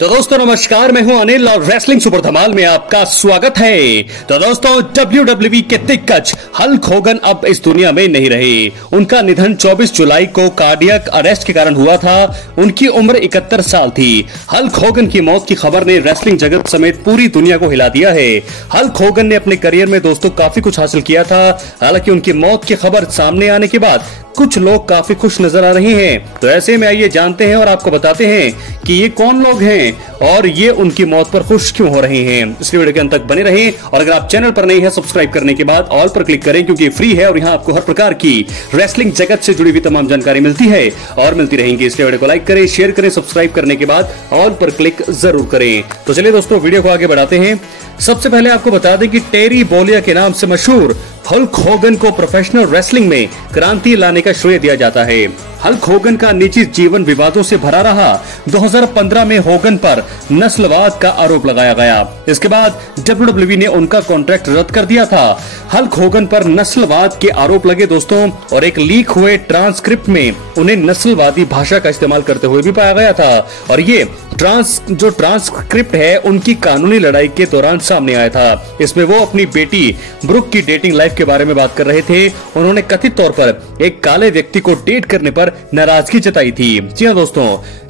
तो दोस्तों नमस्कार, मैं हूं अनिल और रेसलिंग सुपर धमाल में आपका स्वागत है। तो दोस्तों WWE के दिग्गज हल्क होगन अब इस दुनिया में नहीं रहे। उनका निधन 24 जुलाई को कार्डियक अरेस्ट के कारण हुआ था। उनकी उम्र 71 साल थी। हल्क होगन की मौत की खबर ने रेसलिंग जगत समेत पूरी दुनिया को हिला दिया है। हल्क होगन ने अपने करियर में दोस्तों काफी कुछ हासिल किया था। हालांकि उनकी मौत की खबर सामने आने के बाद कुछ लोग काफी खुश नजर आ रहे हैं। तो ऐसे में आइए जानते हैं और आपको बताते हैं कि ये कौन लोग हैं और ये उनकी मौत पर खुश क्यों हो रहे हैं। इसलिए वीडियो के अंत तक बने रहें और अगर आप चैनल पर नहीं है सब्सक्राइब करने के बाद ऑल पर क्लिक करें, क्योंकि फ्री है और यहाँ आपको हर प्रकार की रेसलिंग जगत से जुड़ी हुई तमाम जानकारी मिलती है और मिलती रहेंगी। इसलिए वीडियो को लाइक करें, शेयर करें, सब्सक्राइब करने के बाद ऑल पर क्लिक जरूर करें। तो चलिए दोस्तों वीडियो को आगे बढ़ाते हैं। सबसे पहले आपको बता दें कि टेरी बोलिया के नाम से मशहूर हल्क होगन को प्रोफेशनल रेसलिंग में क्रांति लाने का श्रेय दिया जाता है। हल्क होगन का निजी जीवन विवादों से भरा रहा। 2015 में होगन पर नस्लवाद का आरोप लगाया गया। इसके बाद WWE ने उनका कॉन्ट्रैक्ट रद्द कर दिया था। हल्क होगन पर नस्लवाद के आरोप लगे दोस्तों, और एक लीक हुए ट्रांसक्रिप्ट में उन्हें नस्लवादी भाषा का इस्तेमाल करते हुए भी पाया गया था। और ये ट्रांसक्रिप्ट है उनकी कानूनी लड़ाई के दौरान सामने आया था। इसमें वो अपनी बेटी ब्रुक की डेटिंग लाइफ के बारे में बात कर रहे थे। उन्होंने कथित तौर पर एक काले व्यक्ति को डेट करने पर नाराजगी जताई थी। जी हां दोस्तों,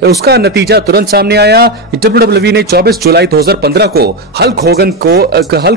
उसका नतीजा तुरंत सामने आया। WWE ने 24 जुलाई 2015 को हल्क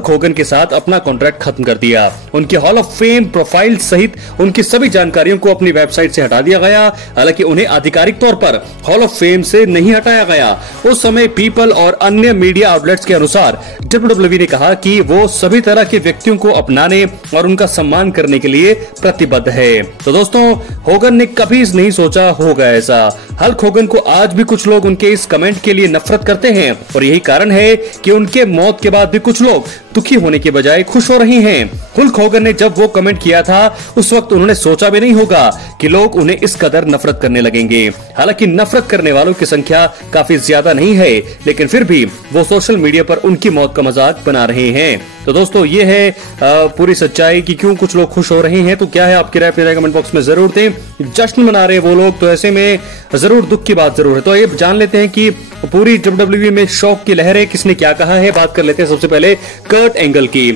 होगन के साथ अपना कॉन्ट्रैक्ट खत्म कर दिया। उनकी हॉल ऑफ फेम प्रोफाइल सहित उनकी सभी जानकारियों को अपनी वेबसाइट से हटा दिया गया। हालांकि उन्हें आधिकारिक तौर पर हॉल ऑफ फेम से नहीं हटाया गया। उस समय पीपल और अन्य मीडिया आउटलेट्स के अनुसार WWE ने कहा कि वो सभी तरह के व्यक्तियों को अपनाने और उनका सम्मान करने के लिए प्रतिबद्ध है। तो दोस्तों, होगन ने कभी नहीं सोचा होगा ऐसा। हल्क होगन को आज भी कुछ लोग उनके इस कमेंट के लिए नफरत करते हैं और यही कारण है कि उनके मौत के बाद भी कुछ लोग दुखी होने के बजाय खुश हो रहे हैं। हल्क होगन ने जब वो कमेंट किया था उस वक्त उन्होंने सोचा भी नहीं होगा कि लोग उन्हें इस कदर नफरत करने लगेंगे। हालांकि नफरत करने वालों की संख्या काफी ज्यादा नहीं है, लेकिन फिर भी वो सोशल मीडिया पर उनकी मौत का मजाक बना रहे हैं। तो दोस्तों, ये है पूरी सच्चाई कि क्यों कुछ लोग खुश हो रहे हैं। तो क्या है आपकी राय, अपनी राय कमेंट बॉक्स में जरूर दें। जश्न मना रहे हैं वो लोग, तो ऐसे में जरूर दुख की बात जरूर है। तो ये जान लेते हैं कि पूरी WWE में शौक की लहरें किसने क्या कहा है। बात कर लेते हैं सबसे पहले कर्ट एंगल की।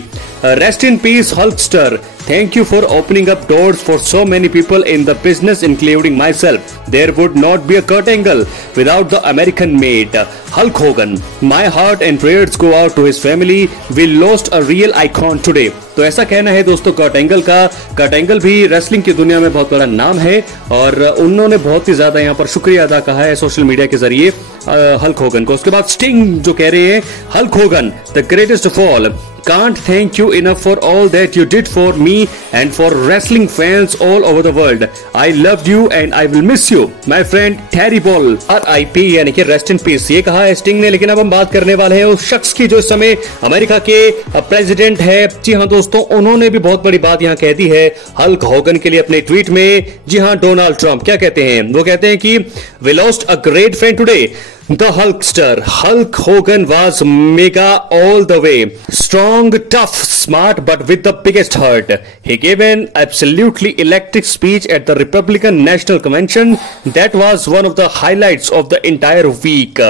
रेस्ट इन पीस हल्कस्टर, thank you for opening up doors for so many people in the business including myself. There would not be a Kurt Angle without the American made Hulk Hogan. My heart and prayers go out to his family. We lost a real icon today. तो ऐसा कहना है दोस्तों Kurt angle का। Kurt angle भी wrestling की दुनिया में बहुत बड़ा नाम है और उन्होंने बहुत ही ज्यादा यहाँ पर शुक्रिया अदा कहा है सोशल मीडिया के जरिए हल्क होगन को। उसके बाद स्टिंग जो कह रहे हैं, Hulk Hogan the greatest of all, can't thank you enough for all that you did for me and for wrestling fans all over the world. I loved you and I will miss you, my friend Terry Boll. RIP यानी कि rest in piece, ये कहा है sting ने। लेकिन अब हम बात करने वाले हैं उस शख्स की जो इस समय अमेरिका के प्रेसिडेंट है। जी हाँ दोस्तों, उन्होंने भी बहुत बड़ी बात यहाँ कह दी है हल्क होगन के लिए अपने ट्वीट में। जी हाँ, डोनाल्ड ट्रंप क्या कहते हैं, वो कहते हैं कि we lost a great friend today. The Hulkster, Hulk Hogan was mega all the way. Strong, tough, smart, but with the biggest heart. He gave an absolutely electric speech at the Republican National Convention. That was one of the highlights of the entire week.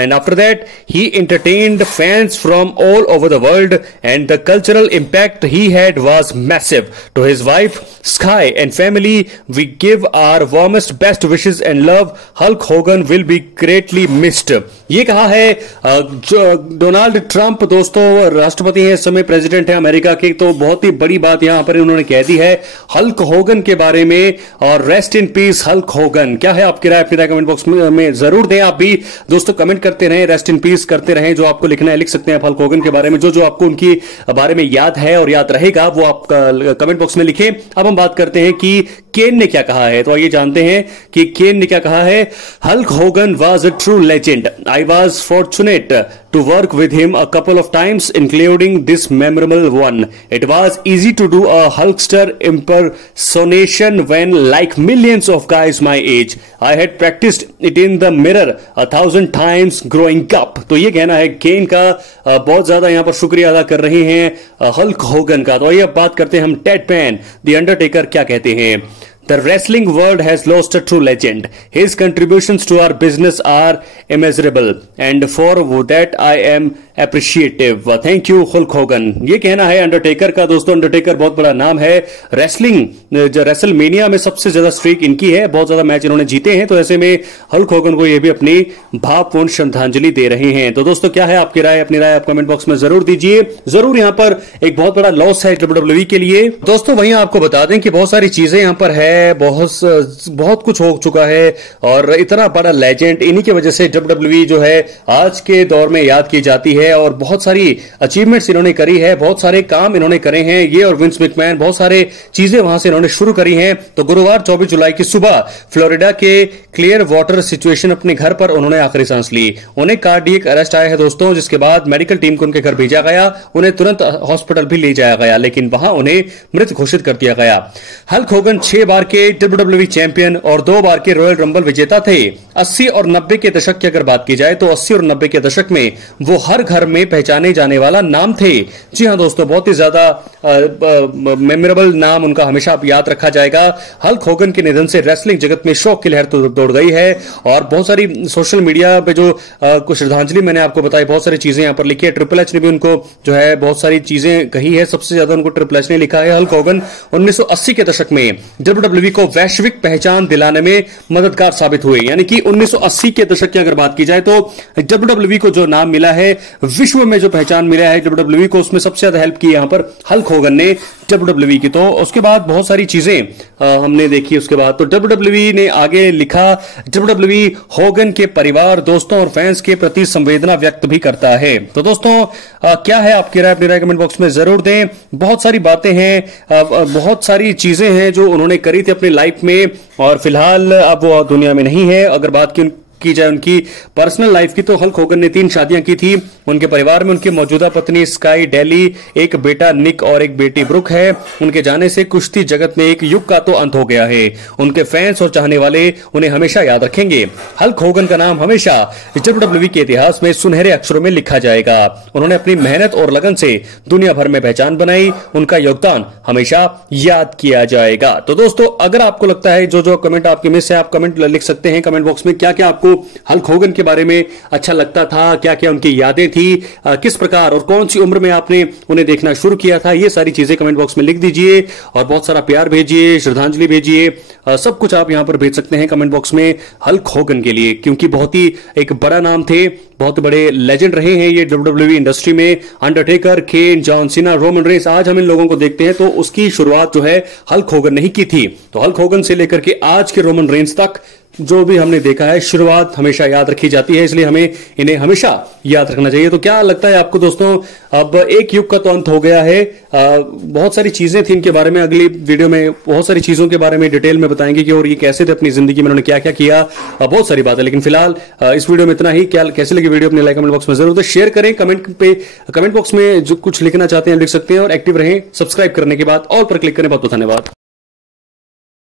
And after that, he entertained fans from all over the world, and the cultural impact he had was massive. To his wife, Sky, and family, we give our warmest best wishes and love. Hulk Hogan will be greatly missed. ये कहा है Donald Trump दोस्तों, राष्ट्रपति हैं इस समय, president है America के। तो बहुत ही बड़ी बात यहां पर उन्होंने कह दी है हल्क होगन के बारे में। और rest in piece Hulk Hogan. क्या है आपकी राय, अपनी राय कमेंट बॉक्स में जरूर दें। आप भी दोस्तों कमेंट करते रहें, रेस्ट इन पीस करते रहें। जो आपको लिखना है लिख सकते हैं आप हल्क होगन के बारे में। जो आपको उनकी बारे में याद है और याद रहेगा वो आप कमेंट बॉक्स में लिखें। अब हम बात करते हैं कि केन ने क्या कहा है। तो आइए जानते हैं कि केन ने क्या कहा है। Hulk Hogan was a true legend. I was fortunate to work with him a couple of times, including this memorable one. It was easy to do a Hulkster impersonation when, like millions of guys my age, I had practiced it in the mirror 1,000 times growing up. तो ये कहना है केन का। बहुत ज्यादा यहाँ पर शुक्रिया अदा कर रहे हैं हल्क होगन का। तो आइए अब बात करते हैं हम टेड पेन द अंडरटेकर क्या कहते हैं। The wrestling world has lost a true legend. His contributions to our business are immeasurable, and for that I am appreciative. Thank you, Hulk Hogan. ये कहना है अंडरटेकर का। दोस्तों, अंडरटेकर बहुत बड़ा नाम है रेसलिंग, जो रेसलमेनिया में सबसे ज्यादा स्ट्रीक इनकी है, बहुत ज्यादा मैच इन्होंने जीते हैं। तो ऐसे में हल्क होगन को ये भी अपनी भावपूर्ण श्रद्धांजलि दे रहे हैं। तो दोस्तों, क्या है आपकी राय? अपनी राय आप कमेंट बॉक्स में जरूर दीजिए। जरूर यहाँ पर एक बहुत बड़ा लॉस है WWE के लिए। दोस्तों, वहीं आपको बता दें कि बहुत सारी चीजें यहाँ पर है, बहुत कुछ हो चुका है, और इतना बड़ा लेजेंड इन्हीं की वजह से WWE जो है आज के दौर में याद की जाती है। और बहुत सारी अचीवमेंट्स इन्होंने करी है, बहुत सारे काम इन्होंने करे हैं, ये और विंस मैकमैन, बहुत सारे चीजें वहां से इन्होंने शुरू करी हैं। तो गुरुवार 24 जुलाई की सुबह फ्लोरिडा के क्लियर वाटर सिचुएशन अपने घर पर उन्होंने आखिरी सांस ली। उन्हें कार्डियक अरेस्ट आया है दोस्तों, जिसके बाद मेडिकल टीम को उनके घर भेजा गया। उन्हें तुरंत हॉस्पिटल भी ले जाया गया, लेकिन वहां उन्हें मृत घोषित कर दिया गया। हल्क होगन 6 बार के WWE चैंपियन और 2 बार के रॉयल रंबल विजेता थे। 80 और 90 के दशक की अगर बात की जाए तो 80 और 90 के दशक में वो हर घर में पहचाने जाने वाला नाम थे। जी हां दोस्तों, बहुत ही ज्यादा मेमोरेबल नाम उनका हमेशा याद रखा जाएगा। हल्क होगन के निधन से रेसलिंग जगत में शोक की लहर तो दौड़ गई है, और बहुत सारी सोशल मीडिया पे जो कुछ श्रद्धांजलि मैंने आपको बताई, बहुत सारी चीजें यहां पर लिखी है। ट्रिपल एच ने भी उनको जो है बहुत सारी चीजें कही है। सबसे ज्यादा उनको ट्रिपल एच ने लिखा है, हल्क होगन 1980 के दशक में WWE को वैश्विक पहचान दिलाने में मददगार साबित हुए। यानी कि 1980 के दशक की अगर बात की जाए तो WWE को जो नाम मिला है, विश्व में जो पहचान मिला है WWE को, उसमें सबसे ज्यादा हेल्प की यहां पर हल्क होगन ने WWE की। तो उसके बाद बहुत सारी चीजें हमने देखी। उसके बाद तो WWE ने आगे लिखा, WWE होगन के परिवार, दोस्तों और फैंस के प्रति संवेदना व्यक्त भी करता है। तो दोस्तों, क्या है आपकी राय? अपनी राय कमेंट बॉक्स में जरूर दें। बहुत सारी बातें हैं, बहुत सारी चीजें हैं जो उन्होंने करी थी अपनी लाइफ में, और फिलहाल अब वो दुनिया में नहीं है। अगर बात की जाए उनकी पर्सनल लाइफ की, तो हल्क होगन ने 3 शादियां की थी। उनके परिवार में उनकी मौजूदा पत्नी स्काई डेली, एक बेटा निक और एक बेटी ब्रुक है। उनके जाने से कुश्ती जगत में एक युग का तो अंत हो गया है। उनके फैंस और चाहने वाले उन्हें हमेशा याद रखेंगे। हल्क होगन का नाम हमेशा WWE के इतिहास में सुनहरे अक्षरों में लिखा जाएगा। उन्होंने अपनी मेहनत और लगन से दुनिया भर में पहचान बनाई। उनका योगदान हमेशा याद किया जाएगा। तो दोस्तों, अगर आपको लगता है जो कमेंट आपके मिस है, आप कमेंट लिख सकते हैं कमेंट बॉक्स में। क्या क्या आपको हल्क होगन के बारे में अच्छा लगता था, क्या क्या उनकी यादें थी, किस प्रकार और कौन सी उम्र में आपने उन्हें देखना शुरू किया था, ये सारी चीजें कमेंट बॉक्स में लिख दीजिए। और बहुत सारा प्यार भेजिए, श्रद्धांजलि भेजिए, सब कुछ आप यहां पर भेज सकते हैं कमेंट बॉक्स में हल्क होगन के लिए, क्योंकि बहुत ही एक बड़ा नाम थे, बहुत बड़े लेजेंड रहे हैं ये WWE इंडस्ट्री में। अंडरटेकर, केन, जॉन सीना, रोमन रेंस, आज हम इन लोगों को देखते हैं तो उसकी शुरुआत जो है हल्क होगन ने ही की थी। तो हल्क होगन से लेकर के आज के रोमन रेंस तक जो भी हमने देखा है, शुरुआत हमेशा याद रखी जाती है, इसलिए हमें इन्हें हमेशा याद रखना चाहिए। तो क्या लगता है आपको दोस्तों? अब एक युग का तो अंत हो गया है। बहुत सारी चीजें थी इनके बारे में, अगली वीडियो में बहुत सारी चीजों के बारे में डिटेल में बताएंगे कि और ये कैसे थे अपनी जिंदगी में, उन्होंने क्या क्या किया, बहुत सारी बातें। लेकिन फिलहाल इस वीडियो में इतना ही। क्या कैसे लगी वीडियो अपने लाइक कमेंट बॉक्स में जरूर तो शेयर करें। कमेंट बॉक्स में जो कुछ लिखना चाहते हैं लिख सकते हैं, और एक्टिव रहें। सब्सक्राइब करने के बाद ऑल पर क्लिक करें। बहुत बहुत धन्यवाद।